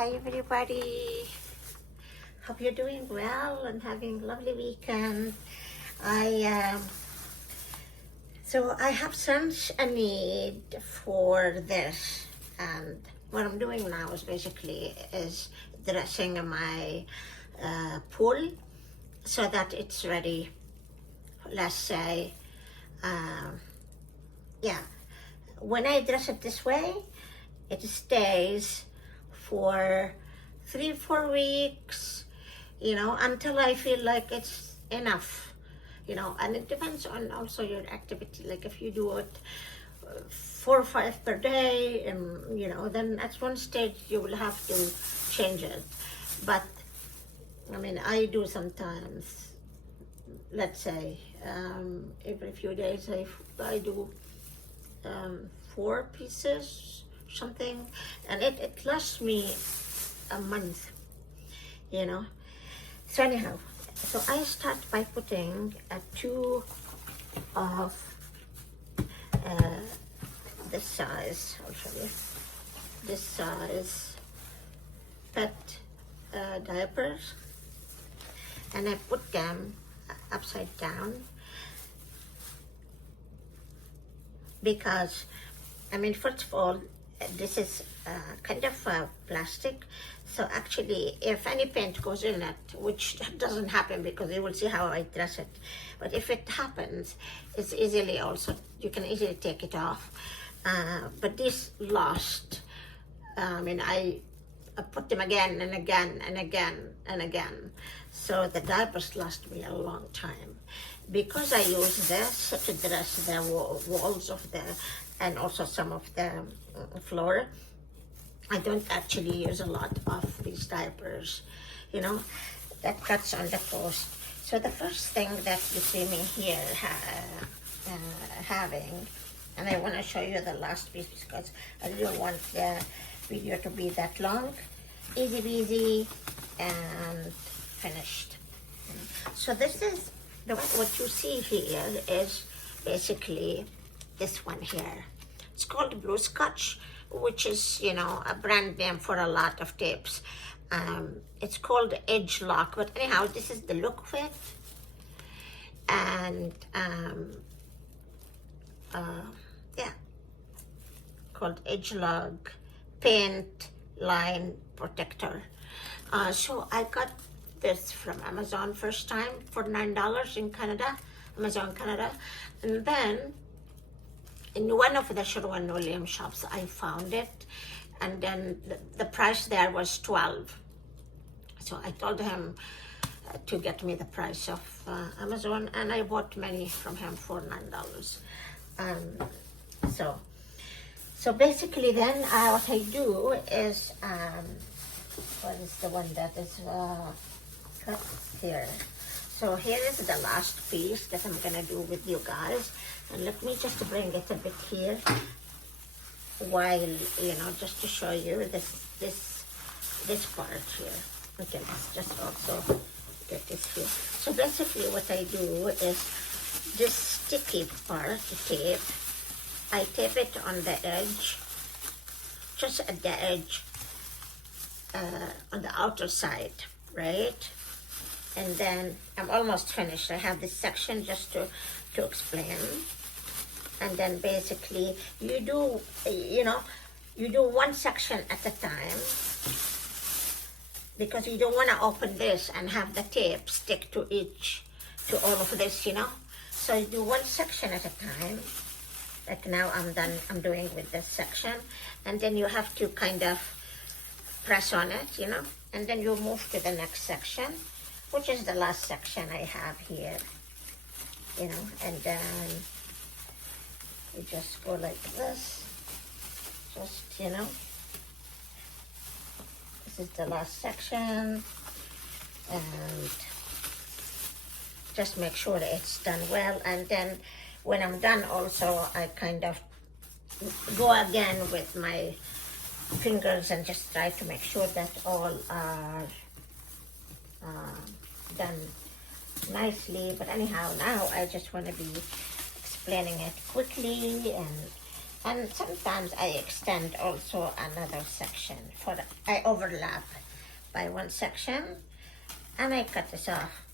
Hi everybody. Hope you're doing well and having a lovely weekend. So I have such a need for this, and what I'm doing now is basically dressing my pool so that it's ready. Let's say, when I dress it this way, it stays for 3-4 weeks, until I feel like it's enough, and it depends on also your activity. Like if you do it 4 or 5 per day, and then at one stage you will have to change it. But I mean, I do sometimes, let's say, every few days I do 4 pieces, something, and it lasts me a month, So anyhow, so I start by putting 2 of this size, I'll show you, this size pet diapers, and I put them upside down because, I mean, first of all, this is kind of plastic, so actually if any paint goes in it, which doesn't happen because you will see how I dress it, but if it happens, it's easily also, you can easily take it off. But this lost, I mean, I put them again and again and again and again, so the diapers last me a long time. Because I use this to dress the walls of the, and also some of the floor, I don't actually use a lot of these diapers, that cuts on the post. So the first thing that you see me here having, and I want to show you the last piece because I don't want the video to be that long. Easy peasy and finished. So this is what you see here is basically this one here. It's called Blue Scotch, which is, a brand name for a lot of tapes. It's called Edge Lock, but anyhow, this is the look of it. And called Edge Lock Paint Line Protector. So I got this from Amazon first time for $9 in Canada, Amazon Canada, and then in one of the Sherwin-Williams shops I found it, and then the price there was $12. So I told him to get me the price of Amazon, and I bought many from him for $9. So basically then what I do is, what is the one that is cut here? So here is the last piece that I'm gonna do with you guys, and let me just bring it a bit here while, just to show you this part here. Okay, let's just also get this here. So basically what I do is this sticky part, the tape, I tape it on the edge, just at the edge, on the outer side, right? And then I'm almost finished. I have this section just to explain. And then basically you do, you do one section at a time, because you don't want to open this and have the tape stick to all of this, So you do one section at a time. Like now I'm done, I'm doing with this section. And then you have to kind of press on it, and then you move to the next section, which is the last section I have here, and then you just go like this, just, this is the last section, and just make sure that it's done well. And then when I'm done also, I kind of go again with my fingers and just try to make sure that all are done nicely. But anyhow, now I just want to be explaining it quickly and And sometimes I extend also another section I overlap by one section and I cut this off.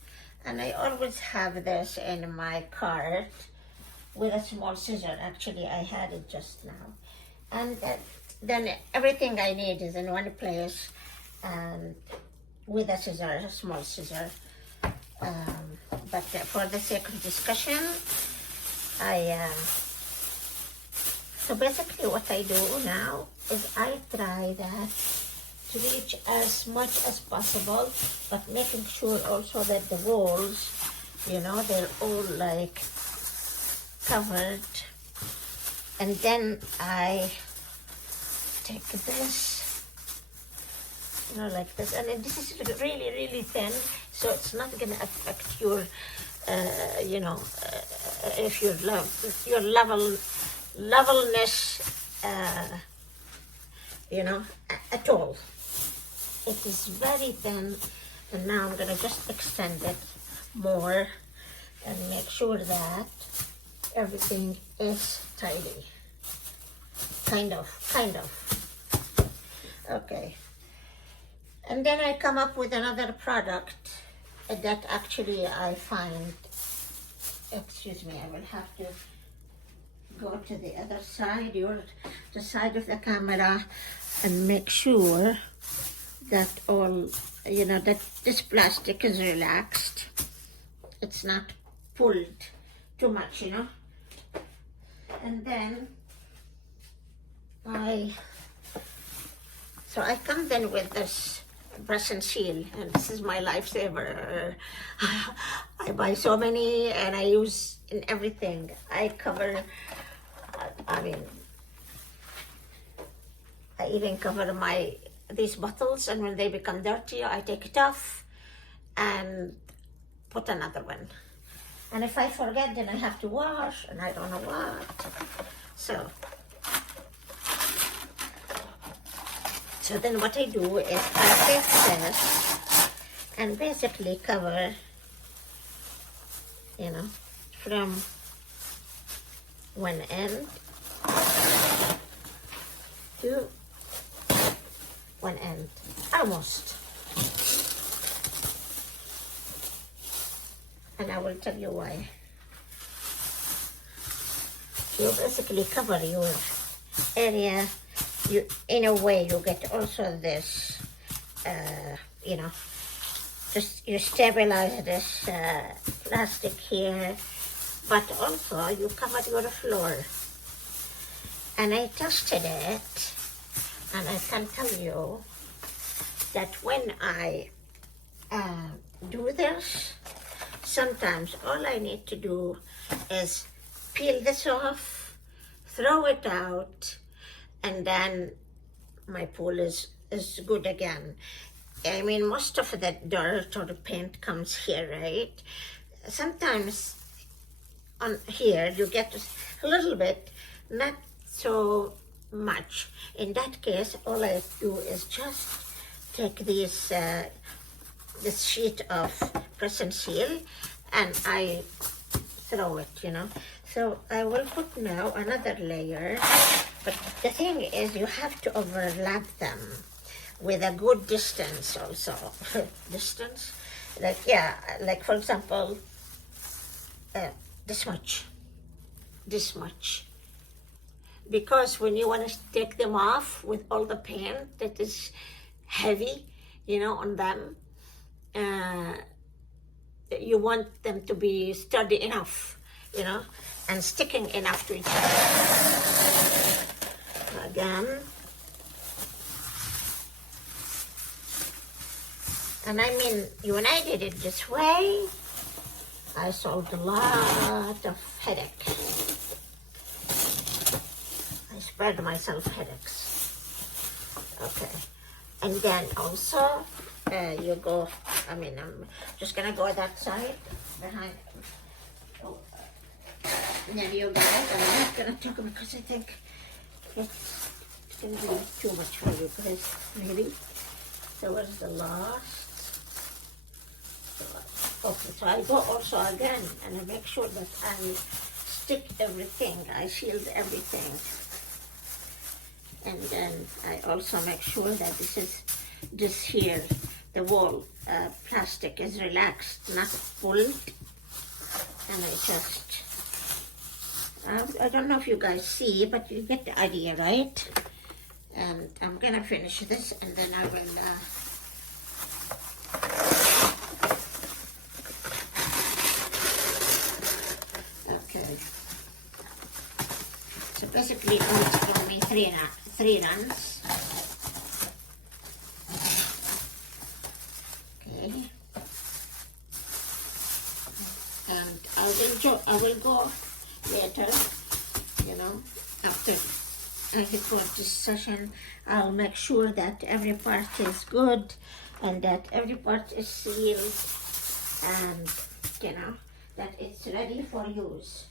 And I always have this in my cart with a small scissor. Actually, I had it just now. And then everything I need is in one place, and with a scissor, a small scissor. But for the sake of discussion, so basically what I do now is I try that to reach as much as possible, but making sure also that the walls, they're all like covered. And then I take this, like this, and then this is really, really thin, so it's not gonna affect your, if your levelness, at all. It is very thin, and now I'm gonna just extend it more and make sure that everything is tidy. Kind of. Okay. And then I come up with another product that actually I find, excuse me, I will have to go to the other side, the side of the camera, and make sure that all, that this plastic is relaxed. It's not pulled too much, And then I come then with this brush and seal, and this is my lifesaver. I buy so many and I use in everything. I cover, I even cover these bottles, and when they become dirty, I take it off and put another one. And if I forget, then I have to wash, and I don't know what. So then what I do is I take this and basically cover, from one end to one end, almost. And I will tell you why. You basically cover your area. In a way, you get also this, just you stabilize this plastic here, but also you cover your floor. And I tested it, and I can tell you that when I do this, sometimes all I need to do is peel this off, throw it out, and then my pool is good again. I mean, most of the dirt or the paint comes here, right? Sometimes on here you get a little bit, not so much. In that case, all I do is just take this sheet of press and seal, and I throw it, So I will put now another layer, but the thing is you have to overlap them with a good distance also. Distance? Like for example, this much. Because when you want to take them off with all the paint that is heavy, on them, you want them to be sturdy enough, and sticking enough to each other. Again. And I mean, when I did it this way, I solved a lot of headache. I spared myself headaches. Okay. And then also, you go, I'm just gonna go that side, behind. And then you guys, I'm not gonna talk because I think it's gonna be too much for you guys, maybe. So where's the last? Okay, so I go also again, and I make sure that I stick everything, I shield everything. And then I also make sure that this here, the wall plastic is relaxed, not pulled. And I just, I don't know if you guys see, but you get the idea, right? And I'm gonna finish this, and then I will okay. So basically, it's gonna be three runs. Okay. And I will go later, you know, after I record this session. I'll make sure that every part is good and that every part is sealed and, you know, that it's ready for use.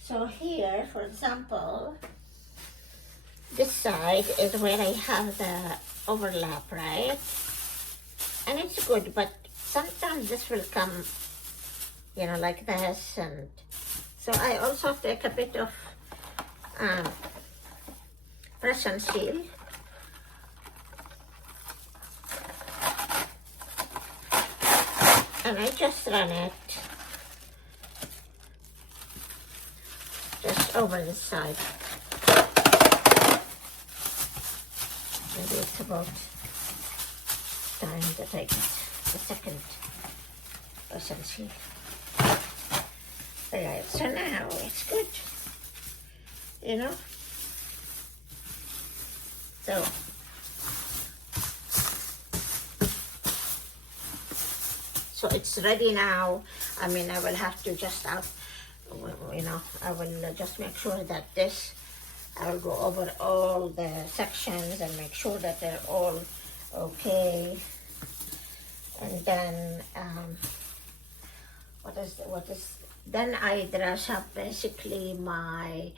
So here, for example, this side is where I have the overlap, right? And it's good, but sometimes this will come, you know, like this. And so I also take a bit of press and seal. And I just run it just over the side. Maybe it's about time that I get the second press and seal. Alright, so now it's good, you know. So it's ready now. I mean, I will have to just you know, I will just make sure that this, I will go over all the sections and make sure that they're all okay. And then, then I dress up basically my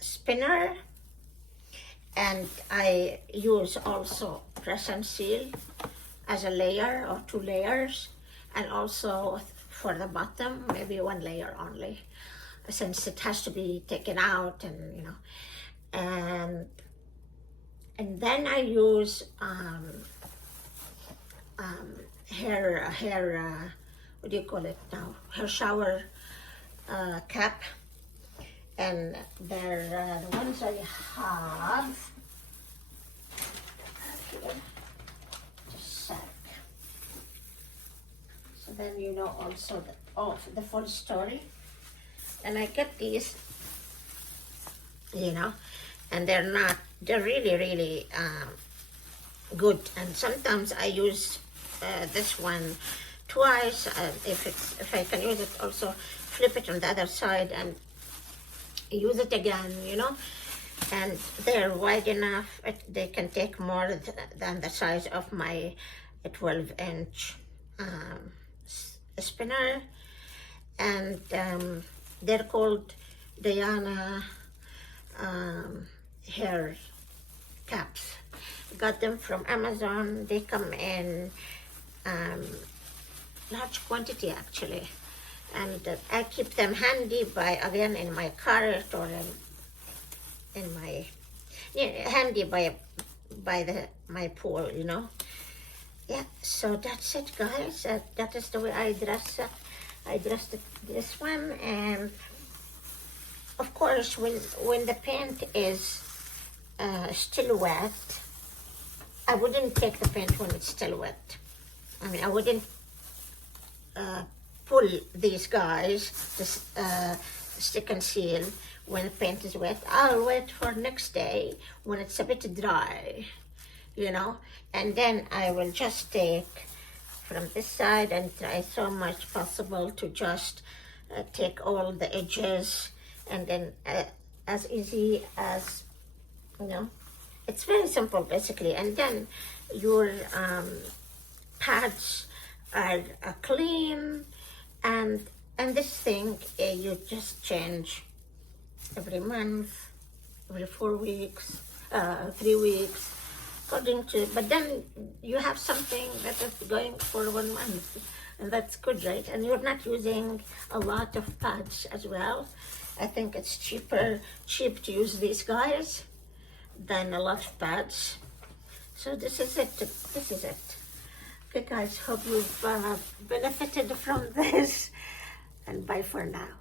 spinner, and I use also press and seal as a layer or 2 layers, and also for the bottom maybe 1 layer only, since it has to be taken out, and you know, and then I use hair what do you call it now, hair shower cap. And they're the ones I have here. Just a sec. So then you know also the full story. And I get these, you know, and they're really, really good. And sometimes I use this one twice. If I can use it, also flip it on the other side and use it again, you know. And they're wide enough, they can take more than the size of my 12-inch spinner. And they're called Diana hair caps. Got them from Amazon. They come in large quantity actually. And I keep them handy again in my cart, or in my, handy by my pool, you know. Yeah, so that's it, guys. That is the way I dress up. I dressed this one, and of course, when the paint is still wet, I wouldn't take the paint when it's still wet. I mean, I wouldn't pull these guys, this stick and seal, when the paint is wet. I'll wait for next day when it's a bit dry, you know, and then I will just take from this side and try so much possible to just take all the edges, and then as easy as, you know, it's very simple basically. And then your pads are clean, and this thing you just change every month, every 4 weeks, 3 weeks, according to, but then you have something that is going for 1 month, and that's good, right? And you're not using a lot of pads as well. I think it's cheap to use these guys than a lot of pads. So this is it. This is it. Okay, guys, hope you've benefited from this, and bye for now.